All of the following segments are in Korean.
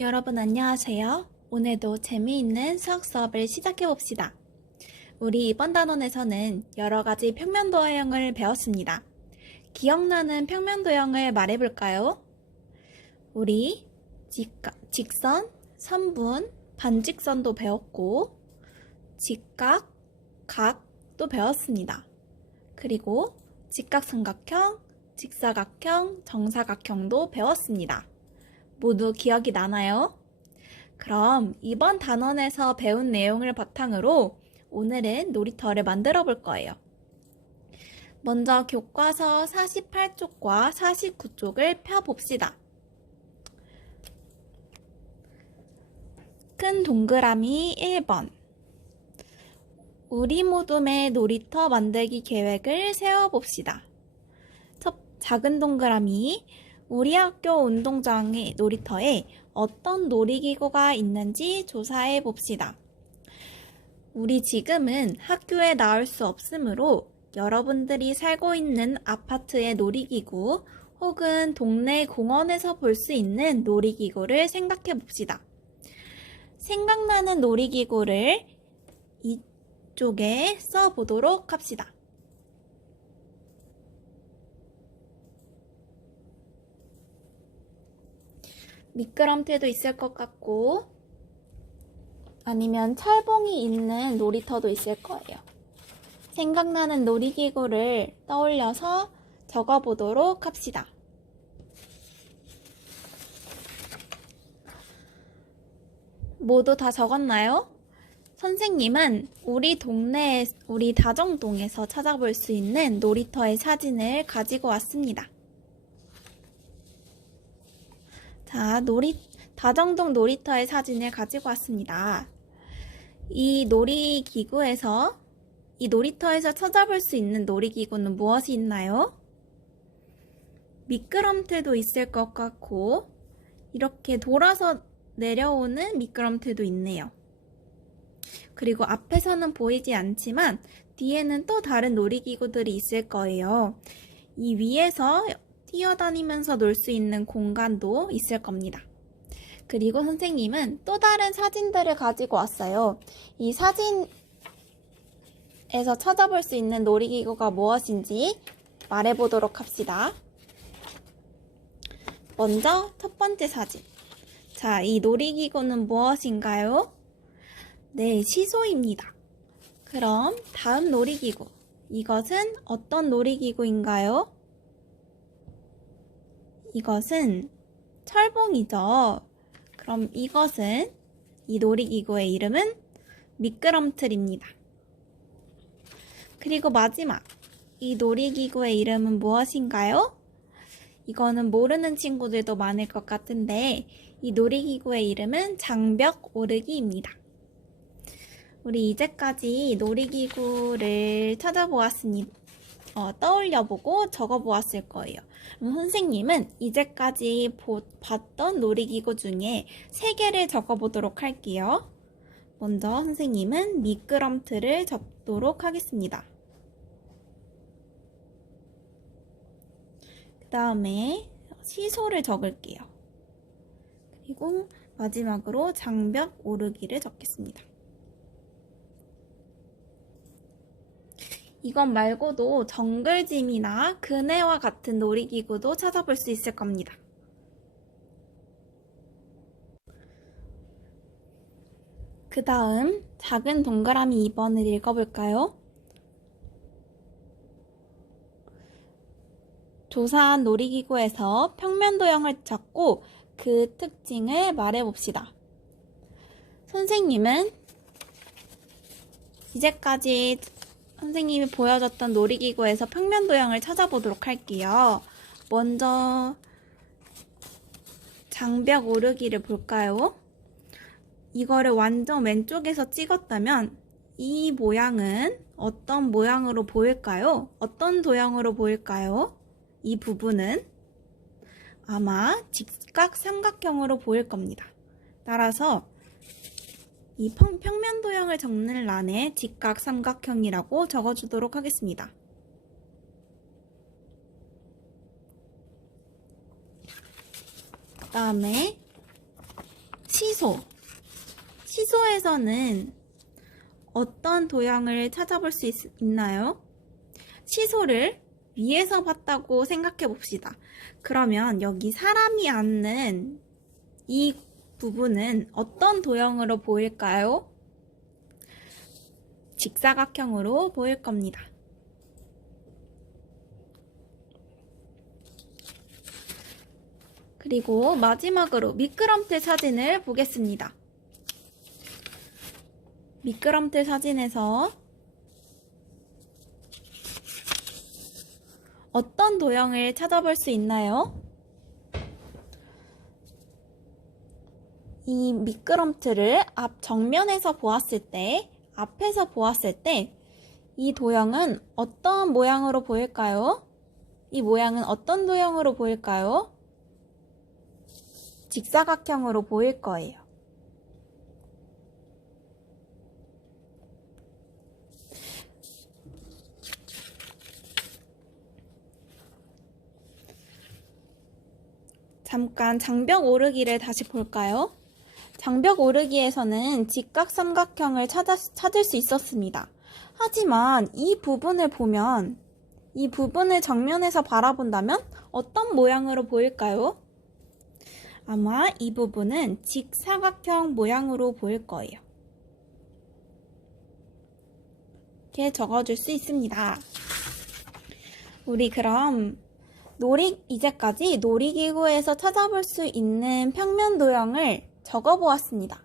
여러분 안녕하세요. 오늘도 재미있는 수학 수업을 시작해 봅시다. 우리 이번 단원에서는 여러 가지 평면 도형을 배웠습니다. 기억나는 평면 도형을 말해 볼까요? 우리 직선, 선분, 반직선도 배웠고 직각, 각도 배웠습니다. 그리고 직각삼각형, 직사각형, 정사각형도 배웠습니다. 모두 기억이 나나요? 그럼 이번 단원에서 배운 내용을 바탕으로 오늘은 놀이터를 만들어 볼 거예요. 먼저 교과서 48쪽과 49쪽을 펴봅시다. 큰 동그라미 1번. 우리 모둠의 놀이터 만들기 계획을 세워봅시다. 작은 동그라미. 우리 학교 운동장의 놀이터에 어떤 놀이기구가 있는지 조사해 봅시다. 우리 지금은 학교에 나올 수 없으므로 여러분들이 살고 있는 아파트의 놀이기구 혹은 동네 공원에서 볼 수 있는 놀이기구를 생각해 봅시다. 생각나는 놀이기구를 이쪽에 써보도록 합시다. 미끄럼틀도 있을 것 같고 아니면 철봉이 있는 놀이터도 있을 거예요. 생각나는 놀이기구를 떠올려서 적어보도록 합시다. 모두 다 적었나요? 선생님은 우리 동네, 우리 다정동에서 찾아볼 수 있는 놀이터의 사진을 가지고 왔습니다. 자, 다정동 놀이터의 사진을 가지고 왔습니다. 이 놀이터에서 찾아볼 수 있는 놀이기구는 무엇이 있나요? 미끄럼틀도 있을 것 같고, 이렇게 돌아서 내려오는 미끄럼틀도 있네요. 그리고 앞에서는 보이지 않지만, 뒤에는 또 다른 놀이기구들이 있을 거예요. 이 위에서 뛰어다니면서 놀 수 있는 공간도 있을 겁니다. 그리고 선생님은 또 다른 사진들을 가지고 왔어요. 이 사진에서 찾아볼 수 있는 놀이기구가 무엇인지 말해보도록 합시다. 먼저 첫 번째 사진. 자, 이 놀이기구는 무엇인가요? 네, 시소입니다. 그럼 다음 놀이기구. 이것은 어떤 놀이기구인가요? 이것은 철봉이죠. 그럼 이 놀이기구의 이름은 미끄럼틀입니다. 그리고 마지막, 이 놀이기구의 이름은 무엇인가요? 이거는 모르는 친구들도 많을 것 같은데 이 놀이기구의 이름은 장벽 오르기입니다. 우리 이제까지 놀이기구를 떠올려보고 적어보았을 거예요. 그럼 선생님은 이제까지 봤던 놀이기구 중에 3개를 적어보도록 할게요. 먼저 선생님은 미끄럼틀을 적도록 하겠습니다. 그 다음에 시소를 적을게요. 그리고 마지막으로 장벽 오르기를 적겠습니다. 이것 말고도 정글짐이나 그네와 같은 놀이기구도 찾아볼 수 있을 겁니다. 그 다음 작은 동그라미 2번을 읽어볼까요? 조사한 놀이기구에서 평면 도형을 찾고 그 특징을 말해봅시다. 선생님은 이제까지 선생님이 보여줬던 놀이기구에서 평면 도형을 찾아보도록 할게요. 먼저 장벽 오르기를 볼까요? 이거를 완전 왼쪽에서 찍었다면 이 모양은 어떤 모양으로 보일까요? 어떤 도형으로 보일까요? 이 부분은 아마 직각 삼각형으로 보일 겁니다. 따라서 이 평면 도형을 적는 란에 직각 삼각형이라고 적어주도록 하겠습니다. 그 다음에 치소. 치소에서는 어떤 도형을 찾아볼 수 있나요? 치소를 위에서 봤다고 생각해 봅시다. 그러면 여기 사람이 앉는 이 부분은 어떤 도형으로 보일까요? 직사각형으로 보일 겁니다. 그리고 마지막으로 미끄럼틀 사진을 보겠습니다. 미끄럼틀 사진에서 어떤 도형을 찾아볼 수 있나요? 이 미끄럼틀을 앞 정면에서 보았을 때, 앞에서 보았을 때, 이 도형은 어떤 모양으로 보일까요? 이 모양은 어떤 도형으로 보일까요? 직사각형으로 보일 거예요. 잠깐 장벽 오르기를 다시 볼까요? 장벽 오르기에서는 직각삼각형을 찾을 수 있었습니다. 하지만 이 부분을 보면, 이 부분을 정면에서 바라본다면 어떤 모양으로 보일까요? 아마 이 부분은 직사각형 모양으로 보일 거예요. 이렇게 적어줄 수 있습니다. 우리 그럼 이제까지 놀이기구에서 찾아볼 수 있는 평면 도형을 적어보았습니다.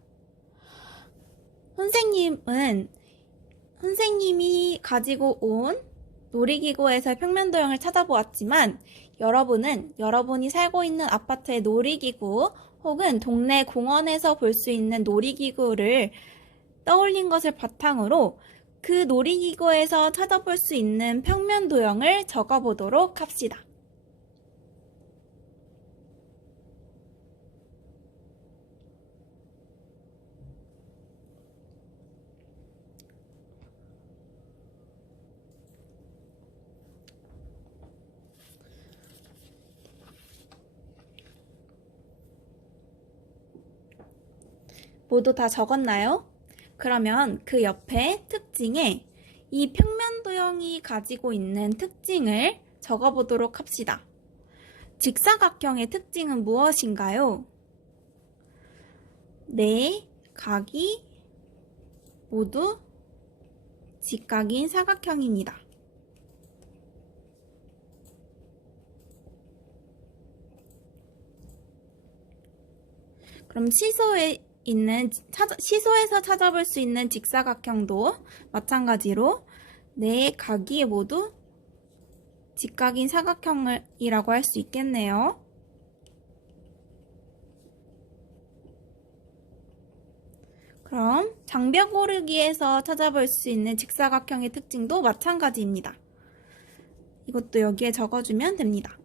선생님이 가지고 온 놀이기구에서 평면 도형을 찾아보았지만 여러분은 여러분이 살고 있는 아파트의 놀이기구 혹은 동네 공원에서 볼 수 있는 놀이기구를 떠올린 것을 바탕으로 그 놀이기구에서 찾아볼 수 있는 평면 도형을 적어보도록 합시다. 모두 다 적었나요? 그러면 그 옆에 특징에 이 평면 도형이 가지고 있는 특징을 적어보도록 합시다. 직사각형의 특징은 무엇인가요? 네 각이 모두 직각인 사각형입니다. 그럼 시소에서 찾아볼 수 있는 직사각형도 마찬가지로 네 각이 모두 직각인 사각형이라고 할 수 있겠네요. 그럼 장벽 오르기에서 찾아볼 수 있는 직사각형의 특징도 마찬가지입니다. 이것도 여기에 적어주면 됩니다.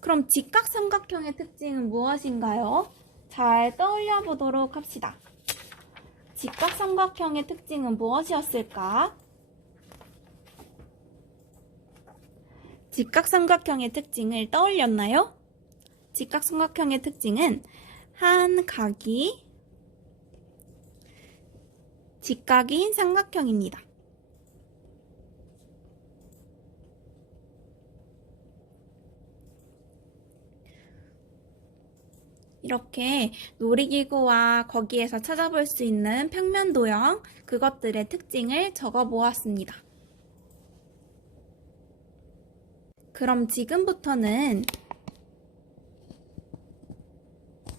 그럼 직각삼각형의 특징은 무엇인가요? 잘 떠올려 보도록 합시다. 직각삼각형의 특징은 무엇이었을까? 직각삼각형의 특징을 떠올렸나요? 직각삼각형의 특징은 한 각이 직각인 삼각형입니다. 이렇게 놀이기구와 거기에서 찾아볼 수 있는 평면 도형, 그것들의 특징을 적어 보았습니다. 그럼 지금부터는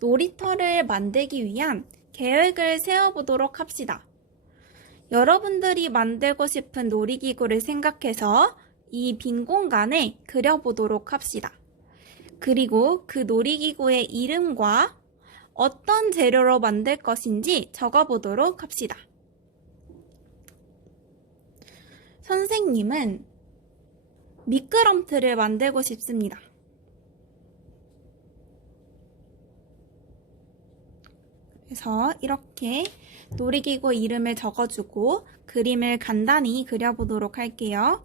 놀이터를 만들기 위한 계획을 세워보도록 합시다. 여러분들이 만들고 싶은 놀이기구를 생각해서 이 빈 공간에 그려보도록 합시다. 그리고 그 놀이기구의 이름과 어떤 재료로 만들 것인지 적어보도록 합시다. 선생님은 미끄럼틀을 만들고 싶습니다. 그래서 이렇게 놀이기구 이름을 적어주고 그림을 간단히 그려보도록 할게요.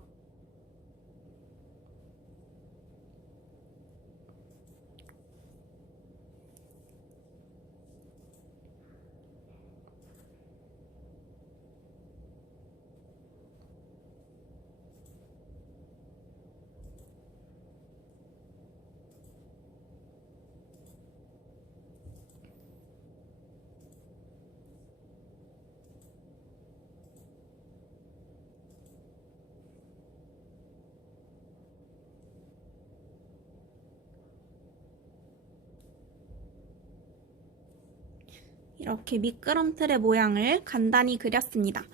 이렇게 미끄럼틀의 모양을 간단히 그렸습니다.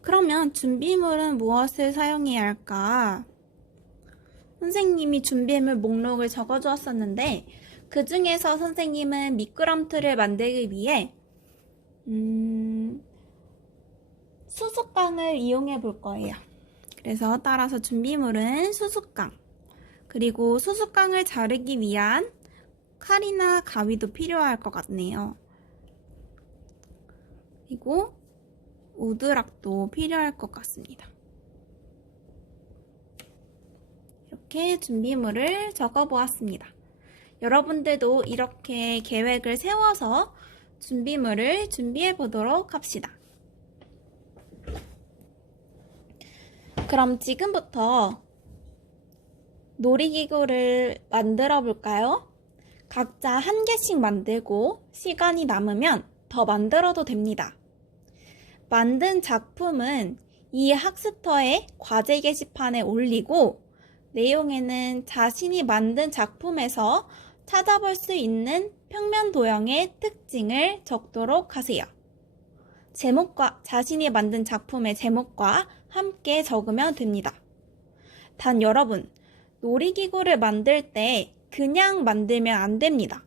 그러면 준비물은 무엇을 사용해야 할까? 선생님이 준비물 목록을 적어주었었는데 그 중에서 선생님은 미끄럼틀을 만들기 위해 수수깡을 이용해 볼 거예요. 그래서 따라서 준비물은 수수깡, 그리고 수수깡을 자르기 위한 칼이나 가위도 필요할 것 같네요. 그리고 우드락도 필요할 것 같습니다. 이렇게 준비물을 적어 보았습니다. 여러분들도 이렇게 계획을 세워서 준비물을 준비해 보도록 합시다. 그럼 지금부터 놀이기구를 만들어 볼까요? 각자 한 개씩 만들고 시간이 남으면 더 만들어도 됩니다. 만든 작품은 이 학스터의 과제 게시판에 올리고 내용에는 자신이 만든 작품에서 찾아볼 수 있는 평면 도형의 특징을 적도록 하세요. 자신이 만든 작품의 제목과 함께 적으면 됩니다. 단 여러분, 놀이기구를 만들 때 그냥 만들면 안 됩니다.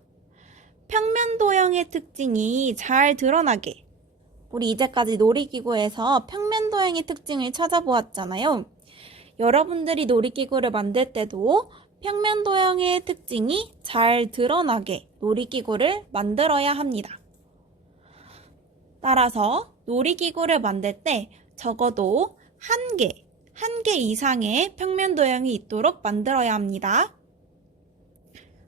평면 도형의 특징이 잘 드러나게. 우리 이제까지 놀이기구에서 평면 도형의 특징을 찾아보았잖아요. 여러분들이 놀이기구를 만들 때도 평면 도형의 특징이 잘 드러나게 놀이기구를 만들어야 합니다. 따라서 놀이기구를 만들 때 적어도 한 개 이상의 평면 도형이 있도록 만들어야 합니다.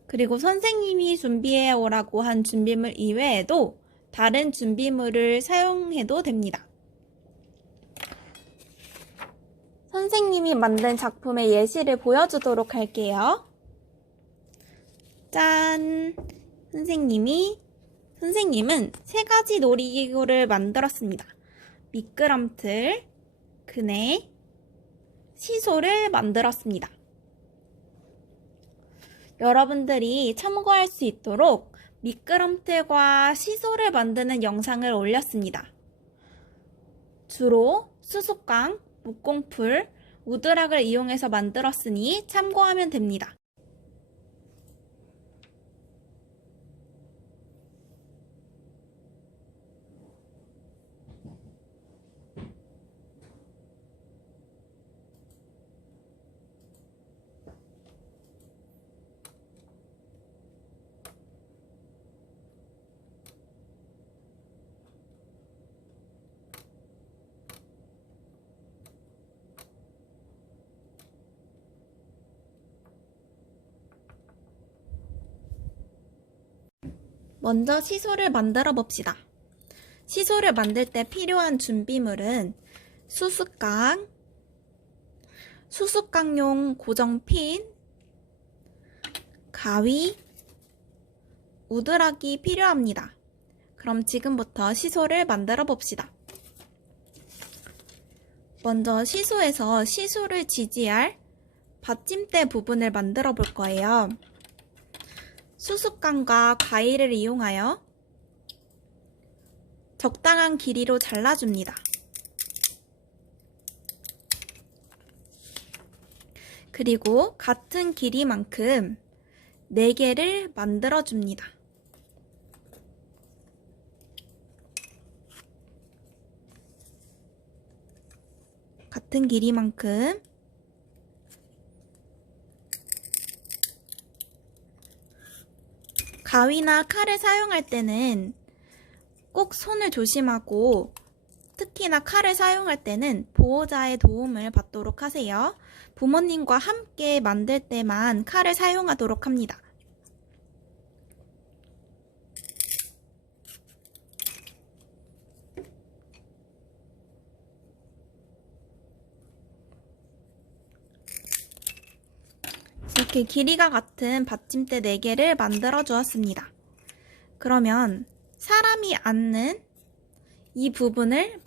그리고 선생님이 준비해 오라고 한 준비물 이외에도 다른 준비물을 사용해도 됩니다. 선생님이 만든 작품의 예시를 보여주도록 할게요. 짠! 선생님은 3가지 놀이기구를 만들었습니다. 미끄럼틀, 그네, 시소를 만들었습니다. 여러분들이 참고할 수 있도록 미끄럼틀과 시소를 만드는 영상을 올렸습니다. 주로 수수깡, 목공풀, 우드락을 이용해서 만들었으니 참고하면 됩니다. 먼저 시소를 만들어 봅시다. 시소를 만들 때 필요한 준비물은 수수깡, 수수깡용 고정핀, 가위, 우드락이 필요합니다. 그럼 지금부터 시소를 만들어 봅시다. 먼저 시소에서 시소를 지지할 받침대 부분을 만들어 볼 거예요. 수수깡과 가위를 이용하여 적당한 길이로 잘라줍니다. 그리고 같은 길이만큼 4개를 만들어줍니다. 같은 길이만큼 가위나 칼을 사용할 때는 꼭 손을 조심하고 특히나 칼을 사용할 때는 보호자의 도움을 받도록 하세요. 부모님과 함께 만들 때만 칼을 사용하도록 합니다. 이렇게 길이가 같은 받침대 4개를 만들어 주었습니다. 그러면 사람이 앉는 이 부분을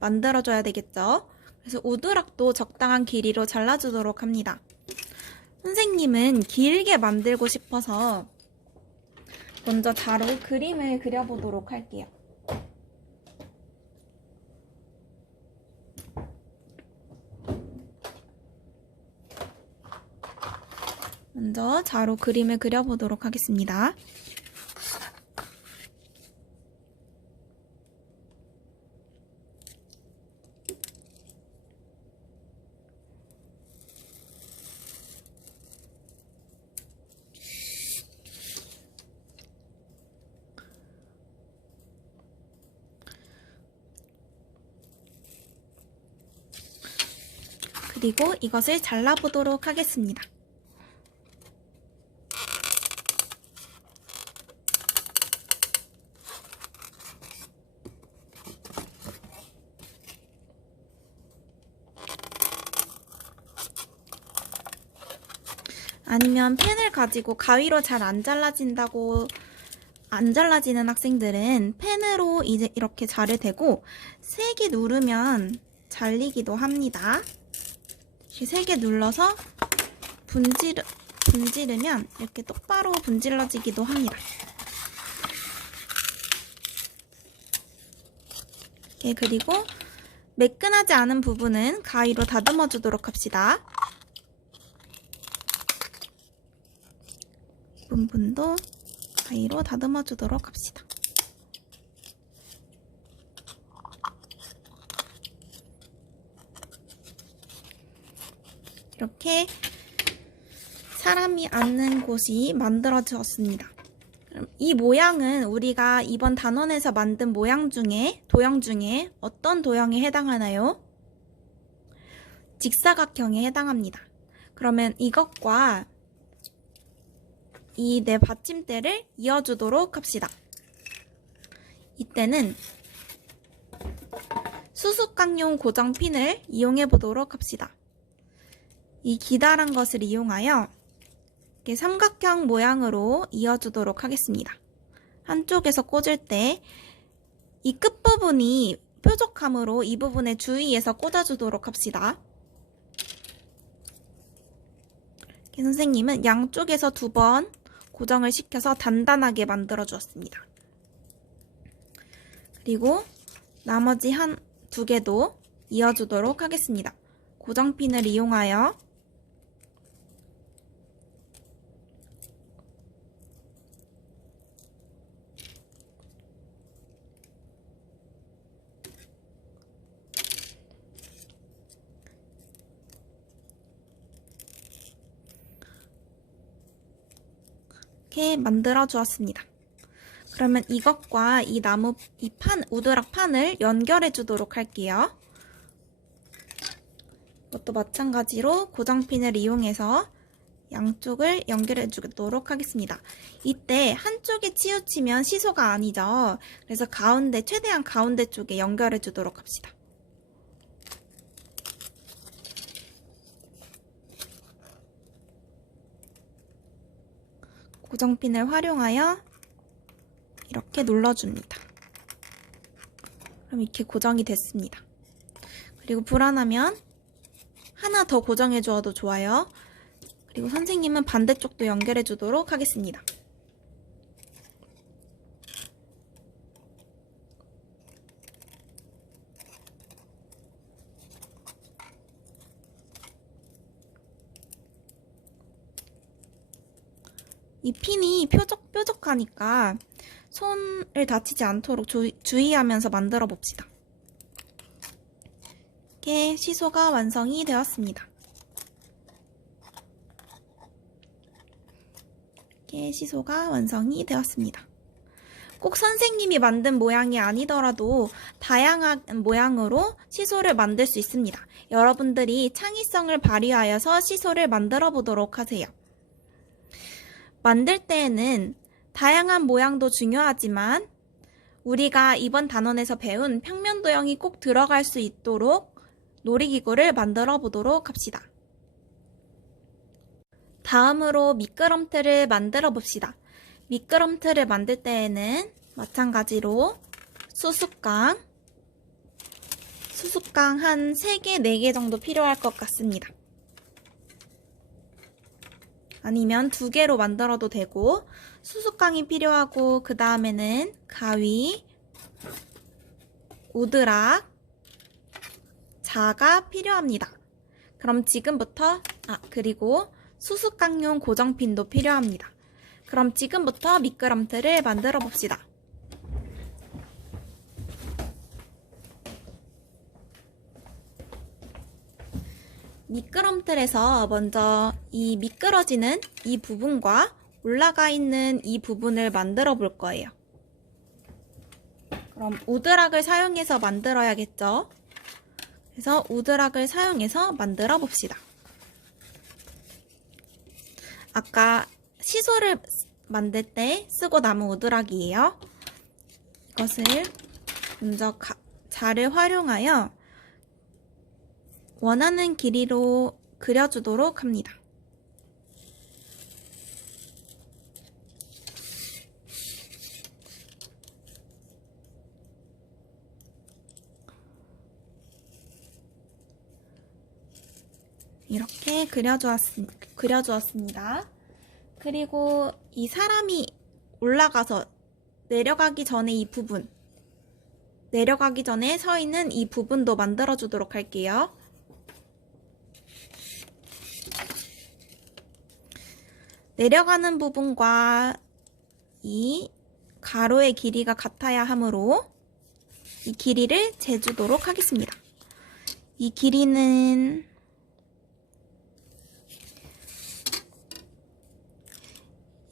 만들어 줘야 되겠죠. 그래서 우드락도 적당한 길이로 잘라주도록 합니다. 선생님은 길게 만들고 싶어서 먼저 자로 그림을 그려보도록 할게요. 먼저 자로 그림을 그려보도록 하겠습니다. 그리고 이것을 잘라보도록 하겠습니다. 아니면 펜을 가지고 가위로 잘 안 잘라지는 학생들은 펜으로 이제 이렇게 자를 대고 세게 누르면 잘리기도 합니다. 이렇게 세게 눌러서 분지르면 이렇게 똑바로 분질러지기도 합니다. 이렇게 그리고 매끈하지 않은 부분은 가위로 다듬어 주도록 합시다. 부분도 가위로 다듬어 주도록 합시다. 이렇게 사람이 앉는 곳이 만들어졌습니다. 그럼 이 모양은 우리가 이번 단원에서 만든 도형 중에 어떤 도형에 해당하나요? 직사각형에 해당합니다. 그러면 이것과 이 네 받침대를 이어주도록 합시다. 이때는 수수깡용 고정핀을 이용해 보도록 합시다. 이 기다란 것을 이용하여 이렇게 삼각형 모양으로 이어주도록 하겠습니다. 한쪽에서 꽂을 때 이 끝부분이 뾰족함으로 이 부분에 주위에서 꽂아주도록 합시다. 선생님은 양쪽에서 2번 고정을 시켜서 단단하게 만들어 주었습니다. 그리고 나머지 2개도 이어주도록 하겠습니다. 고정핀을 이용하여 이렇게 만들어 주었습니다. 그러면 이것과 이 우드락 판을 연결해 주도록 할게요. 이것도 마찬가지로 고정핀을 이용해서 양쪽을 연결해 주도록 하겠습니다. 이때 한쪽에 치우치면 시소가 아니죠. 그래서 최대한 가운데 쪽에 연결해 주도록 합시다. 고정핀을 활용하여 이렇게 눌러줍니다. 그럼 이렇게 고정이 됐습니다. 그리고 불안하면 하나 더 고정해 주어도 좋아요. 그리고 선생님은 반대쪽도 연결해 주도록 하겠습니다. 이 핀이 뾰족하니까 손을 다치지 않도록 주의하면서 만들어 봅시다. 이렇게 시소가 완성이 되었습니다. 이렇게 시소가 완성이 되었습니다. 꼭 선생님이 만든 모양이 아니더라도 다양한 모양으로 시소를 만들 수 있습니다. 여러분들이 창의성을 발휘하여서 시소를 만들어 보도록 하세요. 만들 때에는 다양한 모양도 중요하지만 우리가 이번 단원에서 배운 평면 도형이 꼭 들어갈 수 있도록 놀이기구를 만들어 보도록 합시다. 다음으로 미끄럼틀을 만들어 봅시다. 미끄럼틀을 만들 때에는 마찬가지로 수수깡 한 3개, 4개 정도 필요할 것 같습니다. 아니면 2개로 만들어도 되고 수수깡이 필요하고 그 다음에는 가위, 우드락, 자가 필요합니다. 그럼 지금부터 그리고 수수깡용 고정핀도 필요합니다. 그럼 지금부터 미끄럼틀을 만들어 봅시다. 미끄럼틀에서 먼저 이 미끄러지는 이 부분과 올라가 있는 이 부분을 만들어 볼 거예요. 그럼 우드락을 사용해서 만들어야겠죠? 그래서 우드락을 사용해서 만들어 봅시다. 아까 시소를 만들 때 쓰고 남은 우드락이에요. 이것을 먼저 자를 활용하여 원하는 길이로 그려주도록 합니다. 이렇게 그려주었습니다. 그리고 이 사람이 올라가서 내려가기 전에 이 부분, 내려가기 전에 서 있는 이 부분도 만들어주도록 할게요. 내려가는 부분과 이 가로의 길이가 같아야 하므로 이 길이를 재주도록 하겠습니다. 이 길이는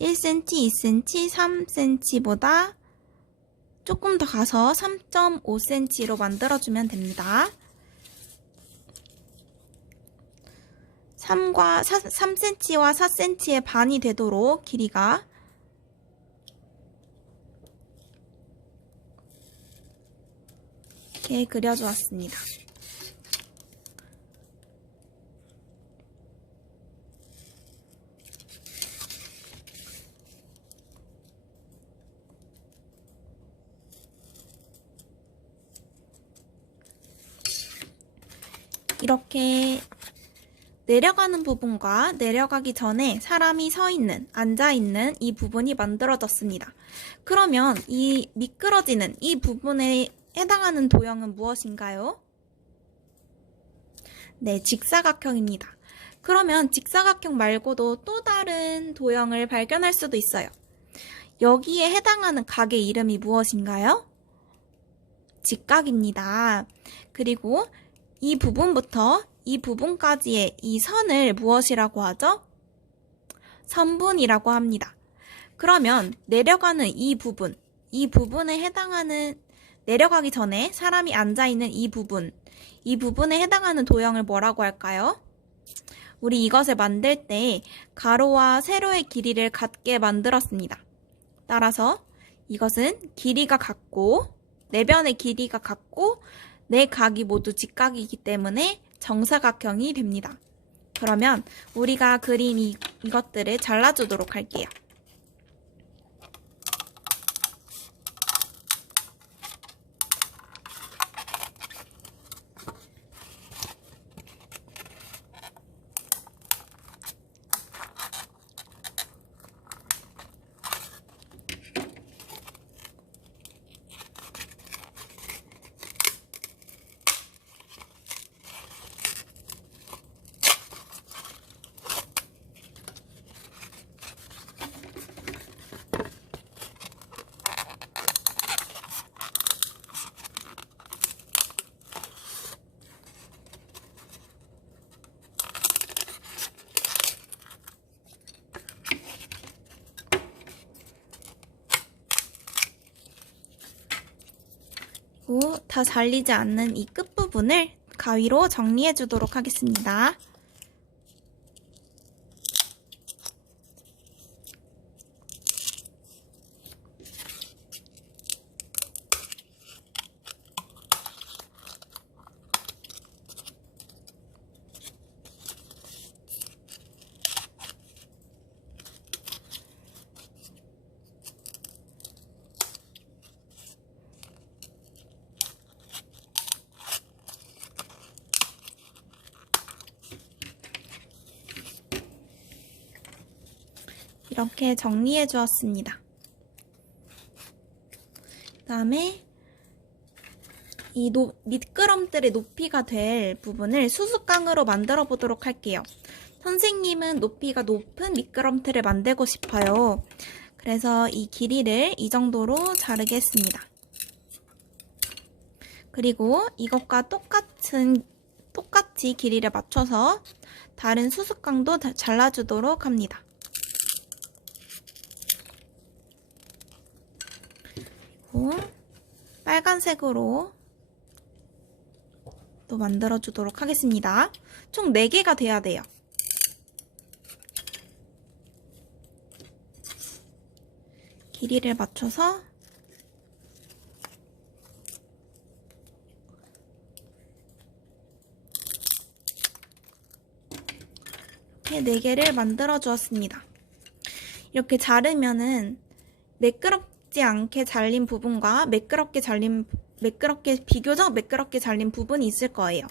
1cm, 2cm, 3cm보다 조금 더 가서 3.5cm로 만들어주면 됩니다. 3cm와 4cm의 반이 되도록 길이가 이렇게 그려주었습니다. 이렇게 내려가는 부분과 내려가기 전에 사람이 서 있는, 앉아 있는 이 부분이 만들어졌습니다. 그러면 이 미끄러지는 이 부분에 해당하는 도형은 무엇인가요? 네, 직사각형입니다. 그러면 직사각형 말고도 또 다른 도형을 발견할 수도 있어요. 여기에 해당하는 각의 이름이 무엇인가요? 직각입니다. 그리고 이 부분부터 이 부분까지의 이 선을 무엇이라고 하죠? 선분이라고 합니다. 그러면 내려가는 이 부분에 해당하는, 내려가기 전에 사람이 앉아있는 이 부분에 해당하는 도형을 뭐라고 할까요? 우리 이것을 만들 때 가로와 세로의 길이를 같게 만들었습니다. 따라서 이것은 길이가 같고, 내변의 길이가 같고, 네 각이 모두 직각이기 때문에 정사각형이 됩니다. 그러면 우리가 그린 이것들을 잘라주도록 할게요. 그리고 다 잘리지 않는 이 끝부분을 가위로 정리해 주도록 하겠습니다. 이렇게 정리해 주었습니다. 그 다음에 이 미끄럼틀의 높이가 될 부분을 수수깡으로 만들어 보도록 할게요. 선생님은 높이가 높은 미끄럼틀을 만들고 싶어요. 그래서 이 길이를 이 정도로 자르겠습니다. 그리고 이것과 똑같이 길이를 맞춰서 다른 수수깡도 잘라주도록 합니다. 그리고 빨간색으로 또 만들어주도록 하겠습니다. 총 4개가 돼야 돼요. 길이를 맞춰서 이렇게 4개를 만들어 주었습니다. 이렇게 자르면은 매끄럽지 않게 잘린 부분과 비교적 매끄럽게 잘린 부분이 있을 거예요.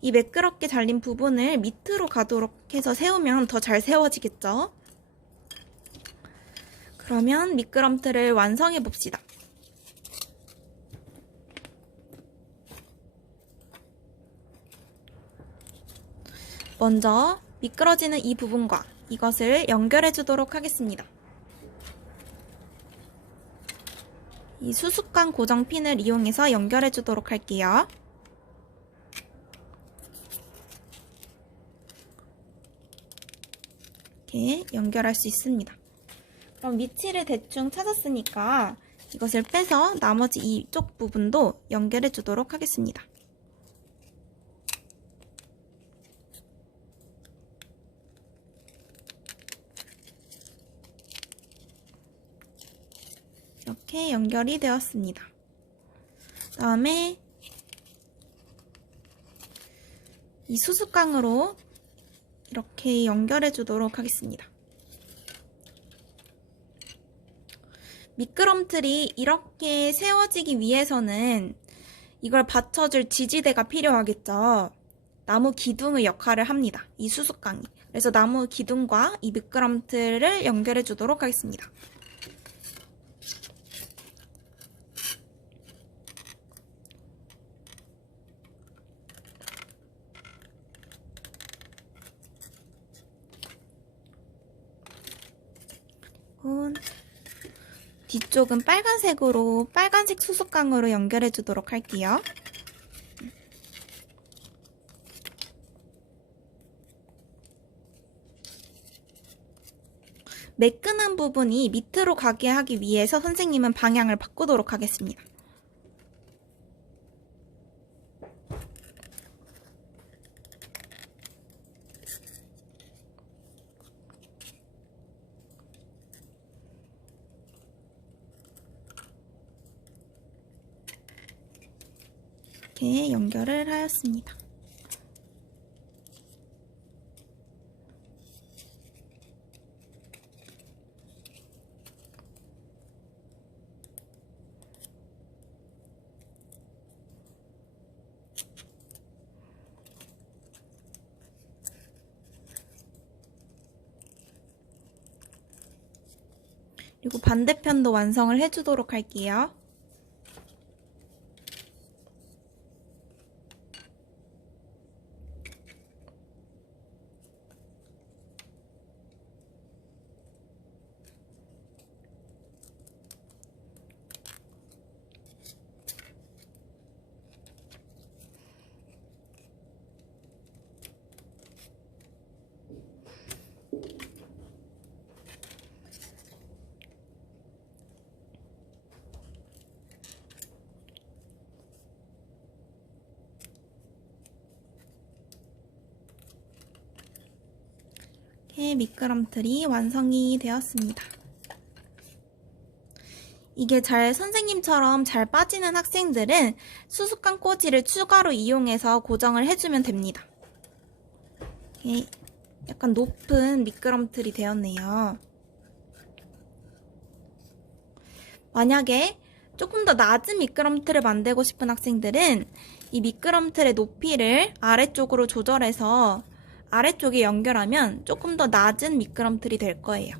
이 매끄럽게 잘린 부분을 밑으로 가도록 해서 세우면 더 잘 세워지겠죠? 그러면 미끄럼틀을 완성해 봅시다. 먼저 미끄러지는 이 부분과 이것을 연결해 주도록 하겠습니다. 이 수수깡 고정 핀을 이용해서 연결해 주도록 할게요. 이렇게 연결할 수 있습니다. 그럼 위치를 대충 찾았으니까 이것을 빼서 나머지 이쪽 부분도 연결해 주도록 하겠습니다. 이렇게 연결이 되었습니다. 그 다음에 이 수수깡으로 이렇게 연결해 주도록 하겠습니다. 미끄럼틀이 이렇게 세워지기 위해서는 이걸 받쳐줄 지지대가 필요하겠죠. 나무 기둥의 역할을 합니다. 이 수수깡이. 그래서 나무 기둥과 이 미끄럼틀을 연결해 주도록 하겠습니다. 뒤쪽은 빨간색 수수깡으로 연결해 주도록 할게요. 매끈한 부분이 밑으로 가게 하기 위해서 선생님은 방향을 바꾸도록 하겠습니다. 이렇게 연결을 하였습니다. 그리고 반대편도 완성을 해주도록 할게요. 이렇게 미끄럼틀이 완성이 되었습니다. 이게 선생님처럼 잘 빠지는 학생들은 수수깡 꽂이를 추가로 이용해서 고정을 해주면 됩니다. 이렇게 약간 높은 미끄럼틀이 되었네요. 만약에 조금 더 낮은 미끄럼틀을 만들고 싶은 학생들은 이 미끄럼틀의 높이를 아래쪽으로 조절해서 아래쪽에 연결하면 조금 더 낮은 미끄럼틀이 될 거예요.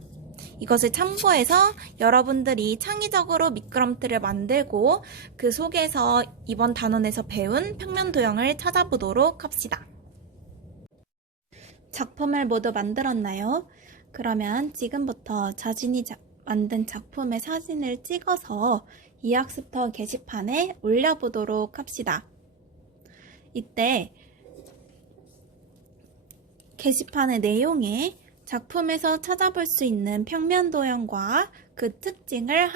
이것을 참고해서 여러분들이 창의적으로 미끄럼틀을 만들고 그 속에서 이번 단원에서 배운 평면 도형을 찾아보도록 합시다. 작품을 모두 만들었나요? 그러면 지금부터 자신이 만든 작품의 사진을 찍어서 이학습터 게시판에 올려보도록 합시다. 이때 게시판의 내용에 작품에서 찾아볼 수 있는 평면 도형과 그 특징을